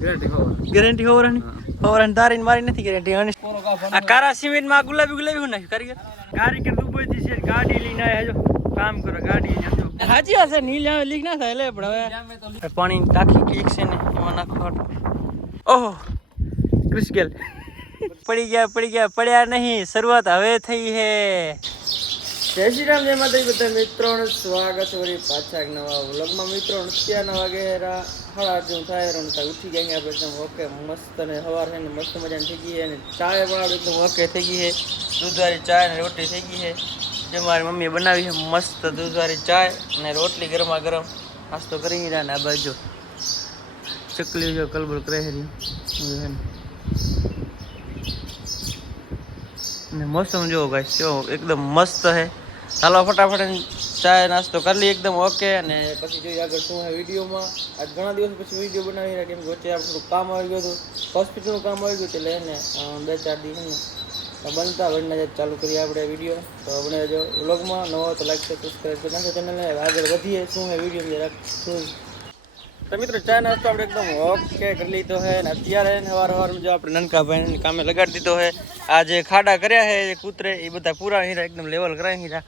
guarantee હોવાની હોવાની તારી મારી નથી ગેરંટી આ કારા સિમેન્ટ માં ગુલાબી ગુલાબી હું નાખ્યું કારીગર દુબઈ થી છે ગાડી લઈને આવ્યા જો કામ કરો ગાડી જજો હાજી હશે નીલ લીક ના થાય લે પણ હવે પાણી ટાંકી લીક છે ને એમાં નાખો ઓહો ક્રિસ ગેલ પડી ગયા પડ્યા નહીં શરૂઆત હવે થઈ હે જય શ્રી રામ જય માતાજી બધા મિત્રોનું સ્વાગત છે પાછા એક નવા વ્લોગમાં મિત્રો અત્યારના વાગે 8:30 થાય રણતા ઉઠી ગયા આપણે ઓકે મસ્ત ને સવાર છે ને મસ્ત મજાની થઈ ગઈ છે અને ચાય બનાવી એકદમ ઓકે થઈ ગઈ છે દૂધવાળી ચાય ને રોટલી થઈ ગઈ છે જે મારી મમ્મીએ બનાવી છે મસ્ત દૂધવાળી ચાય અને રોટલી ગરમા ગરમ નાસ્તો કરી રહ્યા ને આ બાજુ ચકલી જો કલબલ કરે છે ને મોસમ જો ગાઈસ જો એકદમ મસ્ત છે ચાલો ફટાફટ ચાય નાસ્તો કરી લઈએ એકદમ ઓકે અને પછી જોઈએ આગળ શું છે વિડીયોમાં આજ ઘણા દિવસ પછી વિડીયો બનાવી રહ્યા કેમ કે વચ્ચે આપણું કામ આવી ગયું હતું હોસ્પિટલનું કામ આવી ગયું એટલે એને 2-4 દિવસ બનતા વળીને ચાલુ કરીએ આપણે વિડીયો તો આપણે જો વ્લોગમાં નવો તો લાઈક સબસ્ક્રાઈબ કરી નાખો ચેનલને આગળ વધીએ શું છે વિડીયો જરાક શું તો મિત્રો ચા નાસ્તો આપણે એકદમ ઓકે કરી લીધો છે અને અત્યારે સવારમાં જો આપણે નનકા ભાઈને કામે લગાડી દીધો છે આ જે ખાડા કર્યા છે જે કૂતરે એ બધા પૂરા હીરા એકદમ લેવલ કરાવી હીરા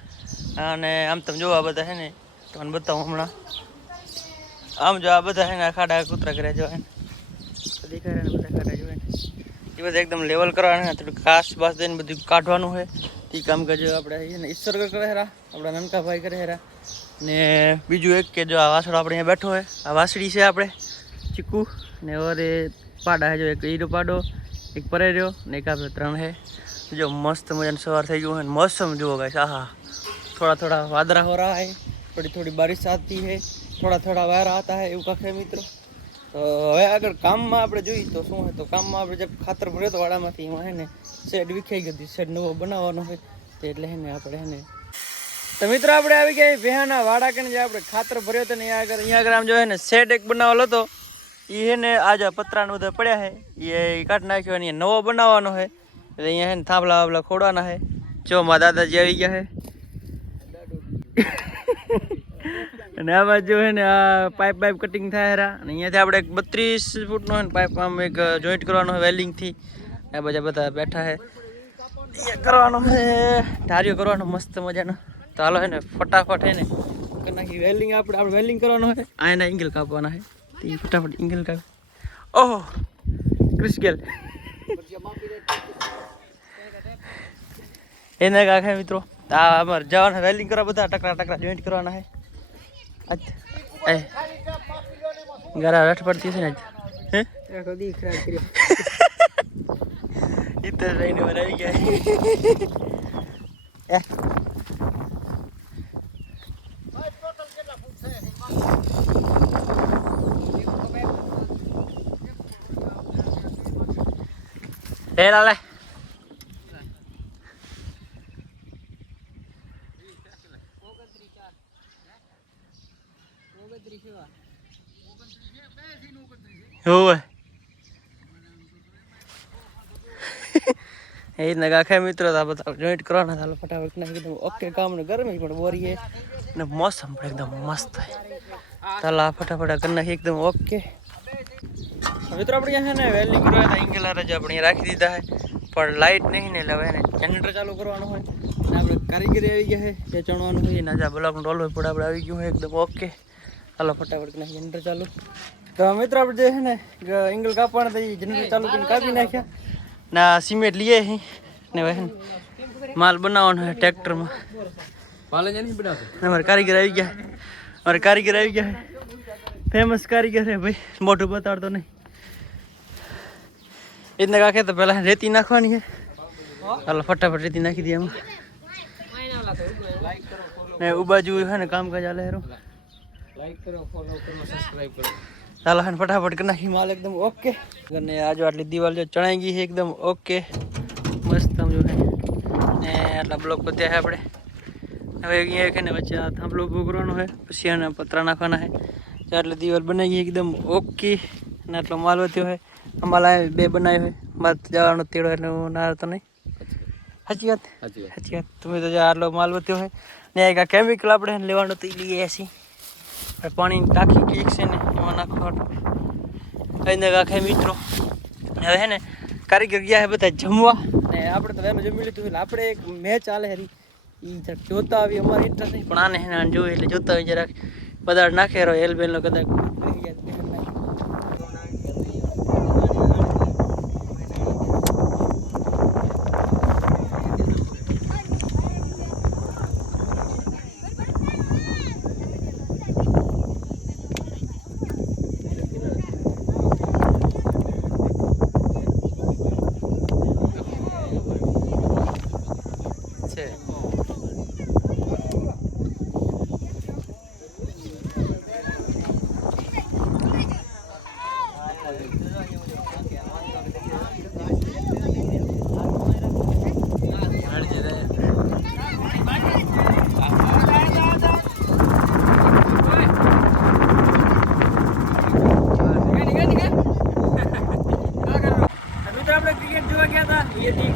અને આમ તમે જોવા બધા છે ને તમને બતાવું હમણાં આમ જો આ બધા છે ને આ ખાડા કૂતરા કર્યા જો દેખાય ને બધા ખાડા જોવે એ બધા એકદમ લેવલ કરવાના થોડું ઘાસ બાસ દઈને બધું કાઢવાનું હોય એ કામ કરજો આપણે ને ઈશ્વર કરે હેરા આપણા નનકા ભાઈ કરે હેરા ને બીજું એક કે જો આ વાસળો આપણે અહીંયા બેઠો હોય આ વાસળી છે આપણે ચીકુ ને ઓરે પાડા છે જો એક હીરો પાડો એક પરેર્યો ને એક આપણે 3 છે જો મસ્ત મજાનું સવાર થઈ ગયું है मौसम જુઓ गाइस आहा थोड़ा थोड़ा वादरा हो रहा है थोड़ी थोड़ी बारिश आती है थोड़ा थोड़ा वायरा आता है એવું કાંઈ મિત્રો તો હવે આગળ કામમાં આપણે જોઈએ તો શું હોય તો કામમાં આપણે જે ખાતર ભર્યો તો વાડામાંથી એમાં હે ને શેડ વિખાઈ ગઈ શેડ નવો બનાવવાનો હોય તો એટલે હે ને આપણે હે ને તો મિત્રો આપણે આવી ગયા ભેહાના વાડા કે જે આપણે ખાતર ભર્યો હતો ને અહીંયા આગળ આમ જો હે ને શેડ એક બનાવેલો હતો એ હે ને આજે પતરાને બધા પડ્યા છે એ કાઢ નાખ્યો અને નવો બનાવવાનો છે એટલે અહીંયા હે ને થાંભલા વાભલા ખોડવાના છે જો મારા દાદાજી આવી ગયા છે અને આ બાજુ હે ને આ પાઇપ કટિંગ થાય હેરા અને અહીંયાથી આપણે એક 32 ફૂટનો હે ને પાઇપ આમ એક જોઈન્ટ કરવાનો હોય વેલ્ડિંગથી આ બધા બેઠા છે એ કરવાનો છે ધાર્યો કરવાનો મસ્ત મજાનો તો હાલો હે ને ફટાફટ હે ને કરી નાખી વેલ્ડિંગ આપણે વેલ્ડિંગ કરવાનો હોય આના એંગલ કાપવાના છે તે ફટાફટ એંગલ કાપ ઓહો ક્રિસ ગેલ એને કાંઈ મિત્રો આ અમારે જવાના વેલ્ડિંગ કરવા બધા ટકરા જોઈન્ટ કરવાના છે આજ ગરા રઠ પડતી છે ને હે કદી ખરાબ કર્યો ઇતર રહીને બનાવી ગયા હે લાલે હોય એ નગાખે મિત્રો આ બધા જોઈન્ટ કરવાના ચાલો ફટાફટ નાખી દઉં ઓકે કામ ને ગરમી પણ બોરીએ ને મોસમ પણ એકદમ મસ્ત થાય ચાલો આ ફટાફટ કરી નાખી એકદમ ઓકે મિત્રો આપણે અહીંયા છે ને વેલ્ડિંગ કરવા હતા એંગલ જ આપણે રાખી દીધા છે પણ લાઇટ નહીં ને એટલે હવે એને જનરેટર ચાલુ કરવાનું હોય અને આપણે કારીગરી આવી ગયા છે જે ચણવાનું હોય ને આજે બ્લોકનું ડોલ હોય પણ આપણે આવી ગયું હોય એકદમ ઓકે ચાલો ફટાફટ નાખી જનરેટર ચાલુ તો મિત્રો આપણે જે છે ને એંગલ કાપવાના હતા એ જનરેટર ચાલુ કરીને કાપી નાખ્યા ના સિમેન્ટ લઈએ ને હવે માલ બનાવવાનો હોય ટ્રેક્ટરમાં અમારે કારીગર આવી ગયા ફેમસ કારીગર છે ભાઈ મોઢું બતાડતો નહીં એટલે કાંખે તો પહેલાં રેતી નાખવાની છે ચાલો ફટાફટ રેતી નાખી દઈએ એમાં ને બાજુ છે ને કામકાજ ચાલે હેરો ચાલો હે ફટાફટ કરી નાખી માલ એકદમ ઓકે અને આજો આટલી દિવાલ જો ચણાઈ ગઈ છે એકદમ ઓકે મસ્ત આમ જો ને આટલા બ્લોક પત્યા છે આપણે હવે અહીંયા કે ને વચ્ચે આ થાંભલો ઊભો કરવાનો છે પછી આને પતરા નાખવાના છે આટલી દિવાલ બનાવી ગઈ એકદમ ઓકે અને આટલો માલ વધ્યો હોય અમારા 2 બનાવ્યો હોય મારે જવાનો તેડો એટલે હું ના તો નહીં સાચી વાત તમે તો આટલો માલ વધ્યો હોય ને એક આ કેમિકલ આપણે લેવાનું તો એ લઈએ છીએ પાણીની ટાંકી ક્લિક છે ને એમાં નાખવાનું કઈ આખે મિત્રો હવે હે ને કારીગર ગયા હે બધા જમવા ને આપણે તો એમ જમી લીધું એટલે આપણે એક મેચ ચાલે હરી એ જરાક જોતા આવી અમારી ઇન્ટરેસ્ટ નહીં પણ આને હે ને જોયું એટલે જોતા હોય જરાક પદાર્થ નાખે રહ્યો એલબેલનો કદાચ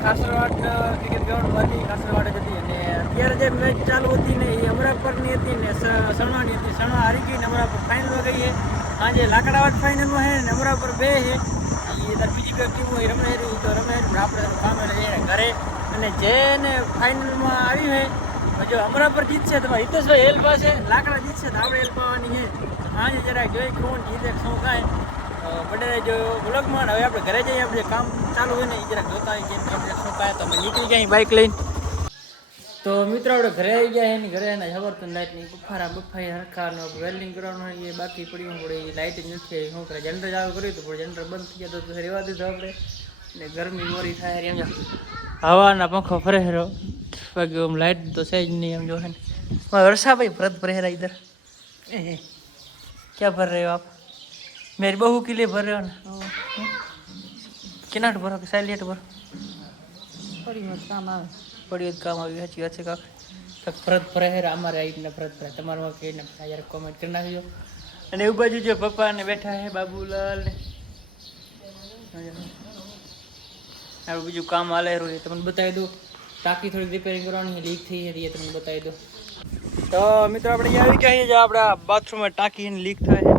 કાસરવાડ ક્રિકેટ ગ્રાઉન્ડમાંથી કાસરવાડ જ હતી અને અત્યારે જે મેચ ચાલુ હતી ને એ અમરાપરની હતી ને સણવાની હતી સણવા હારી ગઈ ને અમરાપર ફાઇનલમાં ગઈ છે આજે લાકડાવાડ ફાઇનલમાં છે ને અમરાપર બે છે એ બીજી બે ટીમો રમે તો રમે આપણે કામ એટલે ઘરે અને જેને ફાઇનલમાં આવી છે જો અમરાપર જીતશે તો હિતેશભાઈ હેલ પાસે લાકડા જીતશે તો આપણે હેલ પાવાની છે આજે જરાક જોઈ કોણ જીતે શું કાંઈ બને જો બ્લોગમાં હવે આપણે ઘરે જઈએ આપણે કામ ચાલુ હોય ને એ જરાક જોતા હોય કેમ આપણે શું કાંઈ તો અમે નીકળી જાય બાઇક લઈને તો મિત્રો આપણે ઘરે આવી ગયા એની ઘરે એના ખબર તો લાઇટની બફાઈ હરખાનો વેલ્ડિંગ કરવાનું હોય એ બાકી પડ્યું પડે એ લાઇટ જ નથી શું કરે જનરેટર ચાલુ કર્યું હતું પણ જનરેટર બંધ થઈ ગયા તો રહેવા દીધું આપણે ને ગરમી મોરી થાય એમ હવાના પંખો ફરે રહ્યો બાકી આમ લાઇટ તો છે જ નહીં એમ જો है वर्षा भाई व्रत भर रहा इधर क्या भर रहे हो आप मेरी बहू के लिए भर रहे हो ना कितना भरो કે સાઈલેટ ભરો પડી કામ આવી સાચી વાત છે કાંક વ્રત ભરે હે અમારે આવીને વ્રત ભરે તમારું કહીને યાર કોમેન્ટ કરી નાખજો અને એવું બાજુ જો પપ્પા ને બેઠા હે બાબુલાલ ને આ બીજું કામ હાલે રહ્યું તમને બતાવી દઉં ટાંકી થોડી રિપેરિંગ કરવાની લીક થઈ હતી તમને બતાવી દઉં તો મિત્રો આપણે અહીંયા આવી ગયા છીએ આપણા બાથરૂમમાં ટાંકી લીક થાય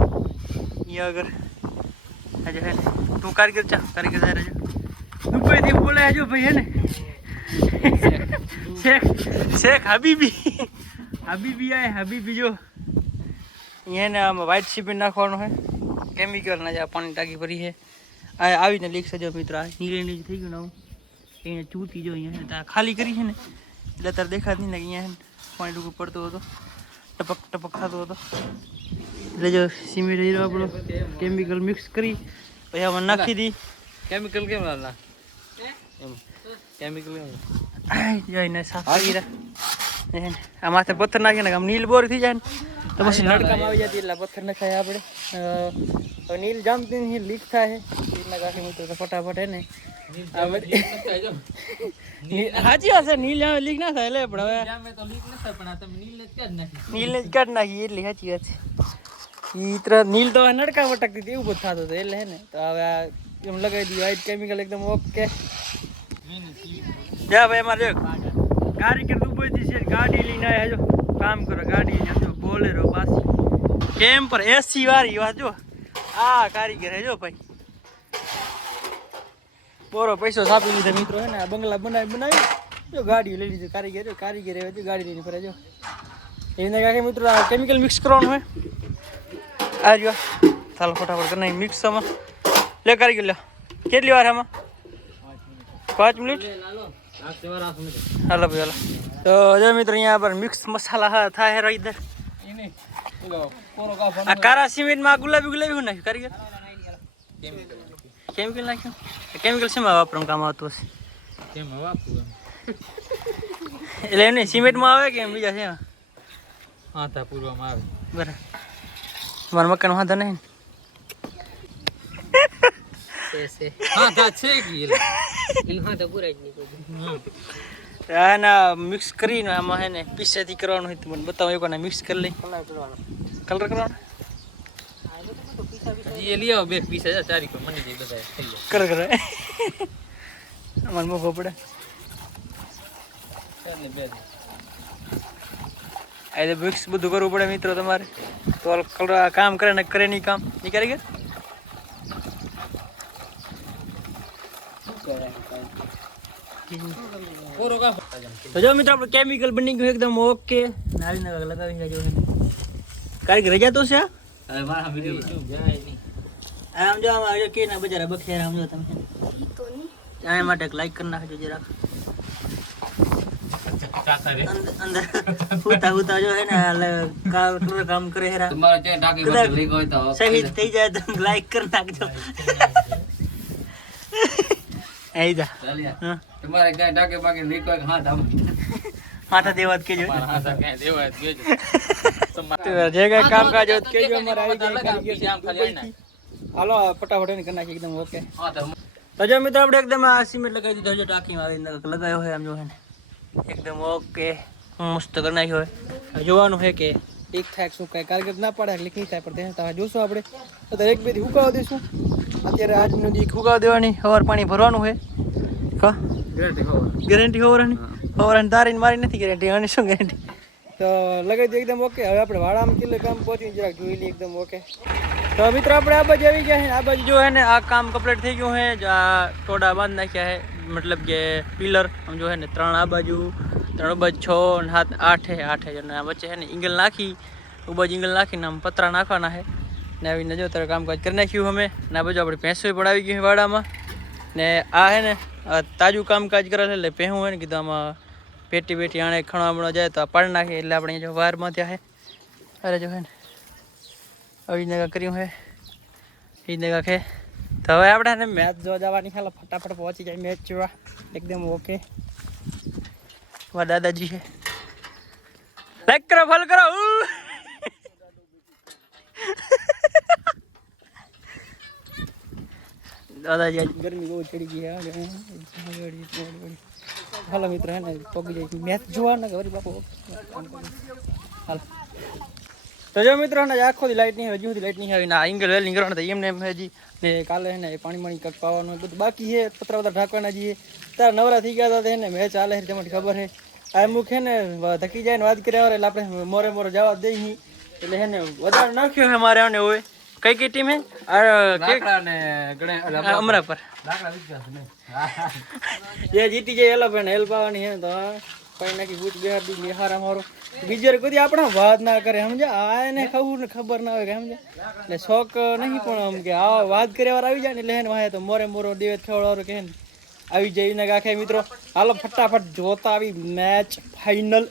અહીંયા આગળ આજે હે તું કારીગર ચા કારીગર જાય રહેજો દુબઈથી બોલે હજુ ભાઈ હે ને શેખ હબીબી આય હબીબી જો અહીંયા ને આમ વ્હાઇટ સિમેન્ટ નાખવાનું છે કેમિકલ ના જે પાણી ટાંકી ભરી છે આ આવીને લીક છે જો મિત્રો આ નીલી થઈ ગયું ને હું અહીંયા ચૂતી જો અહીંયા ખાલી કરી છે ને એટલે અત્યારે દેખાતી ને અહીંયા પાણી ડૂબું પડતો હતો ટપક ટપક થતો હતો એટલે જો સિમેન્ટ હીરો આપણો કેમિકલ મિક્સ કરી પછી આમાં નાખી દી કેમિકલ કેમ ના એમ કેમિકલ જોઈને સાફ કરી રહ્યા આ માથે પથ્થર નાખીએ ને આમ નીલ બોર થઈ જાય ને તો પછી નડકામાં આવી જતી એટલે પથ્થર નખાય આપણે હવે નીલ જામતી લીક થાય નીલના કાંઠી મૂકતો તો ફટાફટ હે ને સાચી વાત છે નીલ લીક ના થાય એટલે પણ હવે નીલને જ કાઢ નાખી એટલી સાચી વાત છે નીલ તો નડકા વટકતી હતી એવું બધું થતું હતું એટલે હે ને તો હવે આ એમ લગાવી દીધું વ્હાઇટ કેમિકલ એકદમ ઓકે જા ભાઈ અમારે જો કારીગર દુબઈથી છે ગાડી લઈને આવ્યા જો કામ કરો ગાડી જો બોલેરો પાછી કેમ પર એસી વાળી વાત જો આ કારીગર હે જો ભાઈ બોરો પૈસો છાપી લીધો મિત્રો હે ને આ બંગલા બનાવી જો ગાડી લઈ લીધી કારીગર હવે ગાડી લઈને ફરે જો એને કાંઈ મિત્રો આ કેમિકલ મિક્સ કરવાનું હોય આ જો ચાલો ફટાફટ કરી નાખી મિક્સ આમાં લે કારીગર લે કેટલી વાર આમાં 5 મિનિટ હાલો ભાઈ હાલો તો જો મિત્રો અહીંયા પર મિક્સ મસાલા થાય હે ઇધર આ કારા સિમેન્ટમાં ગુલાબી હું નાખ્યું કારીગર કેમિકલ નાખ્યું કેમિકલ શેમાં વાપરવાનું કામ આવતું હશે કેમ વાપરું એટલે એમ નહીં સિમેન્ટમાં આવે કે એમ બીજા છે હા તા પૂરવામાં આવે બરાબર મારા મકાન વાંધો નહીં હા તા છે કે એમ હા તો પૂરા જ નહીં આના મિક્સ કરીને આમાં હે ને પીસેથી કરવાનું હોય તો મને બતાવો એક વાર મિક્સ કરી લઈ કલર કરવાનો ये लिया બે પીસ છે ચારી કો મને દે બધા થઈ જાય કરે મન મોકો પડે ચાલે બે આલે મિક્સ બધું કરવું પડે મિત્રો તમારે તો કલર કામ કરે ને કરે નહીં કામ નહીં કરી ગયા તો જો મિત્રો આપણે કેમિકલ બની ગયું એકદમ ઓકે નારી ના લગાવી જો કારીગર રજા તો છે હવે મારા વિડિયો જાય નહીં આમ જો આમ કે ના બજારા બખેર આમ જો તમે આ માટે લાઈક કરી નાખજો જરા અંદર હુતા જો હે ને કલર કામ કરે હેરા તમારે જે ડાકી પર લઈ ગયો તો સહી થઈ જાય તો લાઈક કરી નાખજો આઈદા ચાલ્યા તમારે ક્યાં ડાકે બાકે લઈ ગયો હા ધામ માથા દેવાત કેજો માથા ક્યાં દેવાત કેજો તમારે જે કઈ કામકાજ હોત કેજો અમાર આવી જાય કારીગર આમ ખાલી ના હાલો ફટાફટ એને કરી નાખી એકદમ ઓકે હા તો જો મિત્રો આપણે એકદમ આ સિમેન્ટ લગાવી દીધો છે ટાંકીમાં આવીને લગાવ્યો હોય આમ જો હે ને એકદમ ઓકે મસ્ત કરી નાખ્યો હોય જોવાનું છે કે ઠીક ઠાક શું કાંઈ કારીગર ના પાડે એટલે ઠીક થાય પણ ત્યાં જોશું આપણે તો એક બે દી ઉકાવા દઈશું અત્યારે આજનો દી ઉકાવા દેવાની સવાર પાણી ભરવાનું છે હા ગેરંટી સવારની તારીને મારી નથી ગેરંટી અને શું ગેરંટી તો લગાવી દઈએ એકદમ ઓકે હવે આપણે વાડામાં કેટલે કામ પહોંચી જરાક જોઈ લઈએ એકદમ ઓકે તો મિત્રો આપણે આ બાજુ આવી ગયા છે આ બાજુ જો હે ને આ કામ કમ્પ્લીટ થઈ ગયું છે આ ટોડા બાંધ નાખ્યા છે મતલબ કે પિલર આમ જો હે ને 3 આ બાજુ 3 બાજુ 6 અને 7 8 અને આ વચ્ચે હે ને ઇંગલ નાખી બાજુ ઇંગલ નાખીને આમ પતરા નાખવાના છે ને આવીને જો તારે કામકાજ કરી નાખ્યું અમે ને આ બાજુ આપણે ભેંસો પણ આવી ગઈ વાડામાં ને આ હે ને તાજું કામકાજ કરે છે એટલે ભેહું હોય ને કીધું આમાં પેટી આણે ખણવા જાય તો આ પાડી નાખીએ એટલે આપણે જો વારમાં ત્યાં હે અરે જો હે ને આવી નગા કર્યું હે એ નગા ખે તો હવે આપણે મેચ જોવા જવાની ખાલી ફટાફટ પહોંચી જાય મેચ જોવા એકદમ ઓકે મારા દાદાજી છે લાઈક કરો ફોલો કરો દાદાજી આજ ગરમી બહુ ચડી ગઈ છે હાલો મિત્રો હે ને પગી જાય મેચ જોવા ને ગરી બાપુ હાલ તો જો મિત્રો ને આખો દી લાઈટ નહીં હજુ સુધી લાઈટ નહીં આવી ને આ એંગલ વેલ્ડિંગ કરવાનું તો એમને હજી ને કાલે હે ને પાણી કક પાવાનું બધું બાકી છે પતરા બધા ઢાંકવાના જઈએ તાર નવરા થઈ ગયા હતા ને મેચ ચાલે છે તમને ખબર છે આ અમુક છે ને ધકી જાય ને વાત કર્યા એટલે આપણે મોરે જવા દઈ એટલે હે ને વધારે નાખ્યો છે મારે આને હોય કઈ ટીમ હે અમરા પર જે જીતી જાય એલો પણ હેલ્પ આવવાની છે તો કઈ નાખી ભૂત બિહાર દી હારા મારો બીજો કોઈ આપણે વાત ના કરે સમજ્યા આ એને ખબર ના હોય કે સમજ્યા એટલે શોખ નહીં પણ આમ કે આ વાત કર્યા વાર આવી જાય ને એટલે એને વાય તો મોરો દિવેત ખવડાવો કે આવી જઈને આખે મિત્રો હાલો ફટાફટ જોતા આવી મેચ ફાઇનલ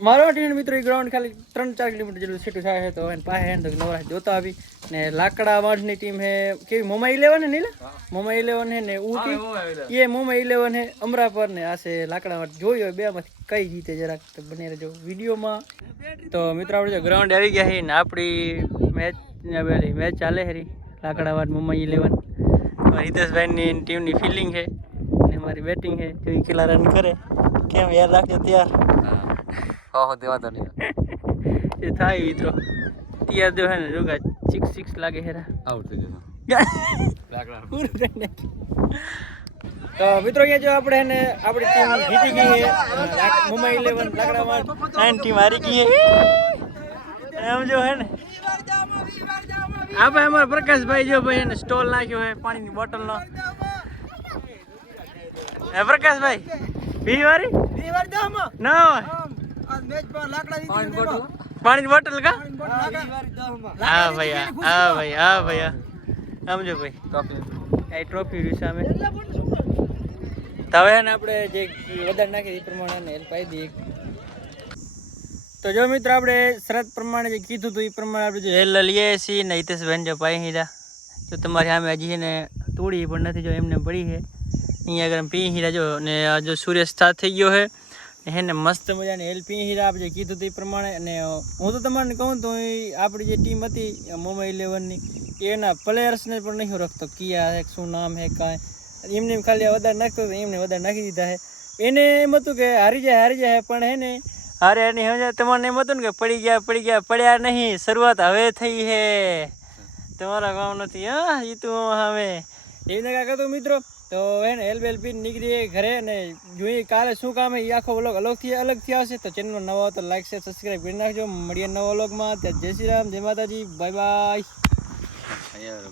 મારો ટીમ મિત્રો એ ગ્રાઉન્ડ ખાલી 3-4 કિલોમીટર જેટલું છેટું થાય છે તો એને પાસે હે તો નવરા જોતા આવી ને લાકડા વાંઢની ટીમ હે કેવી મોમા 11 હે નીલા મોમા 11 હે ને ઉટી એ મોમા 11 હે અમરા પર ને આ છે લાકડા વાંઢ જોયો બે માંથી કઈ જીતે જરાક તો બને રહેજો વિડીયોમાં તો મિત્રો આપણે જો ગ્રાઉન્ડ આવી ગયા છે ને આપણી મેચ ચાલે હરી લાકડા વાંઢ મોમા 11 હિતેશભાઈની ટીમની ફિલ્ડિંગ છે ને અમારી બેટિંગ છે જો કેટલા રન કરે કેમ યાર રાખજો ત્યાર દેવા તો નહીં એ થાય મિત્રો ત્યાર જો હે ને જોગા 6 લાગે હેરા આઉટ થઈ ગયો તો મિત્રો અહીંયા જો આપણે હે ને આપણી ટીમ જીતી ગઈ છે મુંબઈ 11 લાકડામાં 9 ટીમ હારી ગઈ છે એમ જો હે ને આ ભાઈ અમારા પ્રકાશભાઈ જો ભાઈ એને સ્ટોલ નાખ્યો છે પાણીની બોટલનો હે પ્રકાશભાઈ બીજી વાર ના પાણી બોટલ કા હા ભાઈ સમજો ભાઈ ટ્રોફી સામે તો હવે ને આપણે જે વધારે નાખી એ પ્રમાણે હેલ્પ આપી દઈએ તો જો મિત્રો આપણે શરત પ્રમાણે જે કીધું હતું એ પ્રમાણે આપણે જો હેલ લઈએ છીએ ને હિતેશભાઈ જો પાઈ હીરા જો તમારી સામે હજી ને તોડી પણ નથી જો એમને પડી છે અહીંયા આગળ પી હીરા જો ને જો સૂર્ય સ્ટાર્ટ થઈ ગયો છે એને મસ્ત મજાની હેલ્પી હીરા આપણે કીધું હતું એ પ્રમાણે અને હું તો તમને કહું તો આપણી જે ટીમ હતી મુંબઈ 11ની એના પ્લેયર્સને પણ નહીં રખતો કિયા હે શું નામ હે કાંઈ એમને ખાલી વધારે નાખતો હતો એમને વધારે નાખી દીધા હે એને એમ હતું કે હારી જાય પણ હે ને હારે એની સમજાય તમને એમ હતું ને કે પડી ગયા પડ્યા નહીં શરૂઆત હવે થઈ હે તમારા કામ નથી હા એ તું હવે એમને કાંઈ કહેતો મિત્રો તો એને એલબેલપી નીકળીએ ઘરે ને જોઈએ કાલે શું કામ એ આખો વ્લોગ અલગથી આવશે તો ચેનલમાં નવા તો લાઈક શેર સબસ્ક્રાઈબ કરી નાખજો મળીએ નવા વ્લોગમાં ત્યાં જય શ્રી રામ જય માતાજી બાય બાય